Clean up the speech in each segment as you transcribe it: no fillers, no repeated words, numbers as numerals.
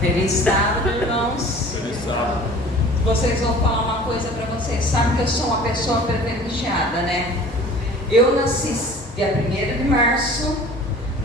Feliz sábado, irmãos. Feliz sábado. Vocês vão falar uma coisa para vocês. Sabe que eu sou uma pessoa privilegiada, né? Eu nasci dia 1º de março,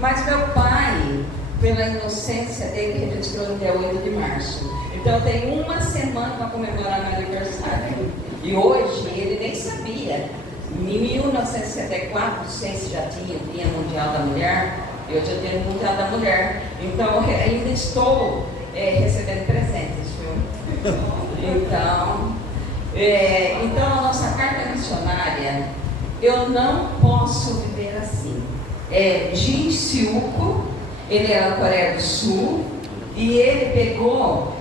mas meu pai, pela inocência dele, registrou no dia 8 de março. Então eu tenho uma semana para comemorar meu aniversário. E hoje ele nem sabia. Em 1964, não sei se já tinha o Dia Mundial da Mulher. Eu já tenho o Mundial da Mulher. Então eu ainda estou recebendo presentes, viu? Então a nossa carta missionária, eu não posso viver assim. Jin Seok, ele era da Coreia do Sul, e ele pegou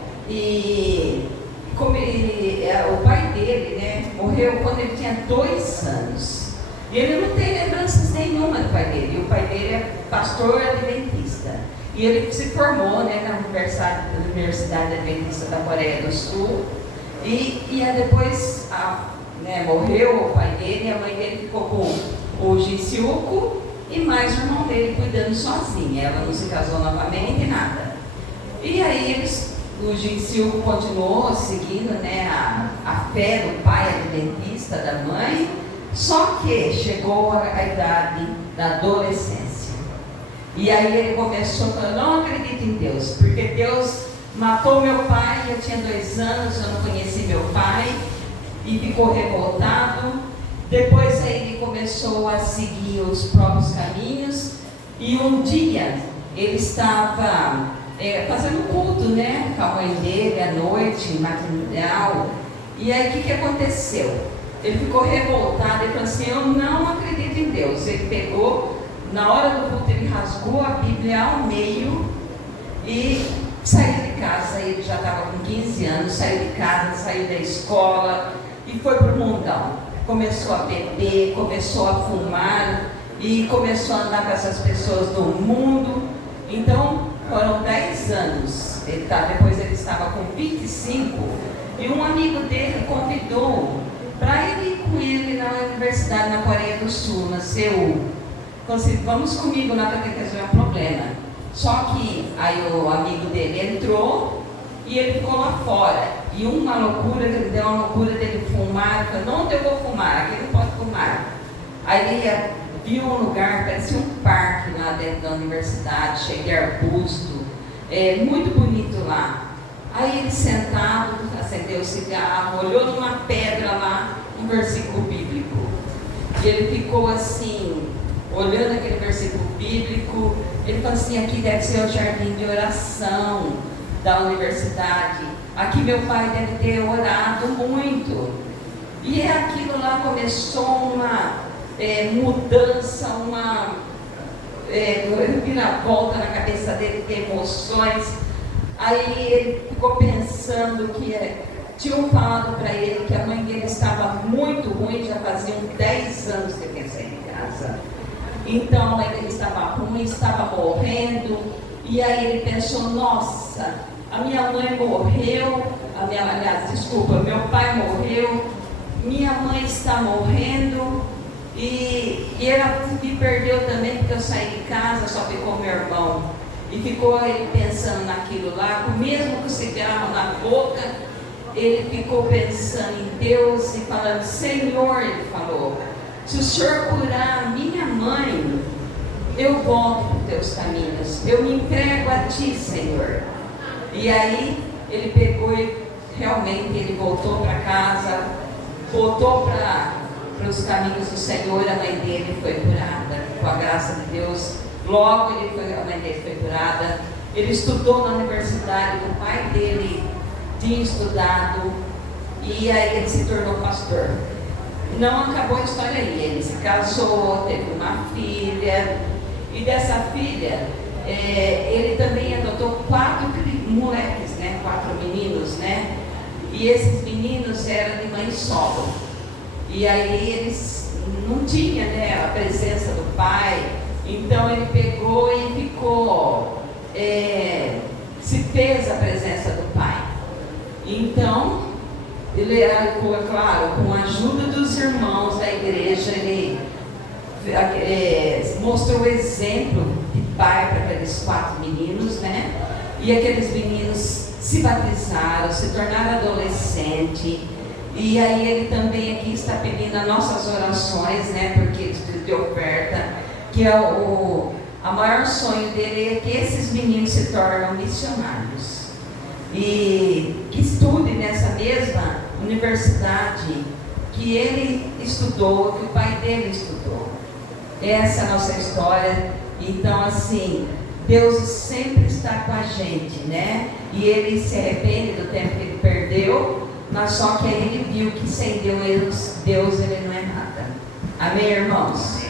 o pai dele, né, morreu quando ele tinha 2 anos. E ele não tem lembranças nenhuma do pai dele. E o pai dele é pastor adventista. E ele se formou, né, na Universidade Adventista da Coreia do Sul. E depois morreu o pai dele, e a mãe dele ficou com o Jin Seok e mais o irmão dele cuidando sozinha. Ela não se casou novamente, nada. E aí o Jin Seok continuou seguindo, né, a fé do pai adventista, da mãe, só que chegou a idade da adolescência. E aí ele começou a falar: não acredito em Deus, porque Deus matou meu pai, eu tinha 2 anos, eu não conheci meu pai, e ficou revoltado. Depois aí ele começou a seguir os próprios caminhos, e um dia ele estava fazendo culto, né, com a mãe dele à noite, matrimonial. E aí o que aconteceu? Ele ficou revoltado e falou assim: eu não acredito em Deus. Ele pegou, na hora do culto, ele rasgou a Bíblia ao meio e saiu de casa. Ele já estava com 15 anos, saiu de casa, saiu da escola e foi para o mundão. Começou a beber, começou a fumar e começou a andar com essas pessoas do mundo. Então foram 10 anos. Depois ele estava com 25 e um amigo dele convidou para ele ir com ele na universidade na Coreia do Sul, na Seul. Falou assim: vamos comigo lá para resolver um problema. Só que aí o amigo dele entrou e ele ficou lá fora. E uma loucura, ele deu uma loucura dele fumar. Ele falou: onde eu vou fumar? Aqui não pode fumar. Aí ele viu um lugar, parecia um parque lá dentro da universidade, cheio de arbusto, muito bonito lá. Aí ele sentado, acendeu o cigarro, olhou numa pedra lá, um versículo bíblico. E ele ficou assim, olhando aquele versículo bíblico. Ele falou assim: aqui deve ser o jardim de oração da universidade. Aqui meu pai deve ter orado muito. E aquilo lá começou uma mudança, uma reviravolta na cabeça dele, de emoções. Aí ele ficou pensando que tinham falado para ele que a mãe dele estava muito ruim, já faziam 10 anos que ele tinha saído de casa. Então a mãe dele estava ruim, estava morrendo. E aí ele pensou: nossa, a minha mãe morreu, meu pai morreu, minha mãe está morrendo, e ela me perdeu também porque eu saí de casa, só ficou meu irmão. E ficou ele pensando naquilo lá, mesmo com o cigarro na boca, ele ficou pensando em Deus e falando: Senhor, ele falou, se o Senhor curar a minha mãe, eu volto para os teus caminhos, eu me entrego a ti, Senhor. E aí ele pegou e realmente ele voltou para casa, voltou para os caminhos do Senhor. A mãe dele foi curada, com a graça de Deus. Logo a mãe dele foi curada. Ele estudou na universidade, o pai dele tinha estudado, e aí ele se tornou pastor. Não acabou a história aí, ele se casou, teve uma filha, e dessa filha ele também adotou 4 moleques, né? 4 meninos, né? E esses meninos eram de mãe solo. E aí eles não tinham, né, a presença do pai. Então ele pegou e ficou, se fez a presença do pai. Então, ele, claro, com a ajuda dos irmãos da igreja, ele mostrou o exemplo de pai para aqueles 4 meninos, né? E aqueles meninos se batizaram, se tornaram adolescentes. E aí ele também aqui está pedindo as nossas orações, né? Porque de oferta, que é o maior sonho dele é que esses meninos se tornem missionários. E que estude nessa mesma universidade que ele estudou, que o pai dele estudou. Essa é a nossa história. Então, assim, Deus sempre está com a gente, né? E ele se arrepende do tempo que ele perdeu, mas só que ele viu que sem Deus ele não é nada. Amém, irmãos?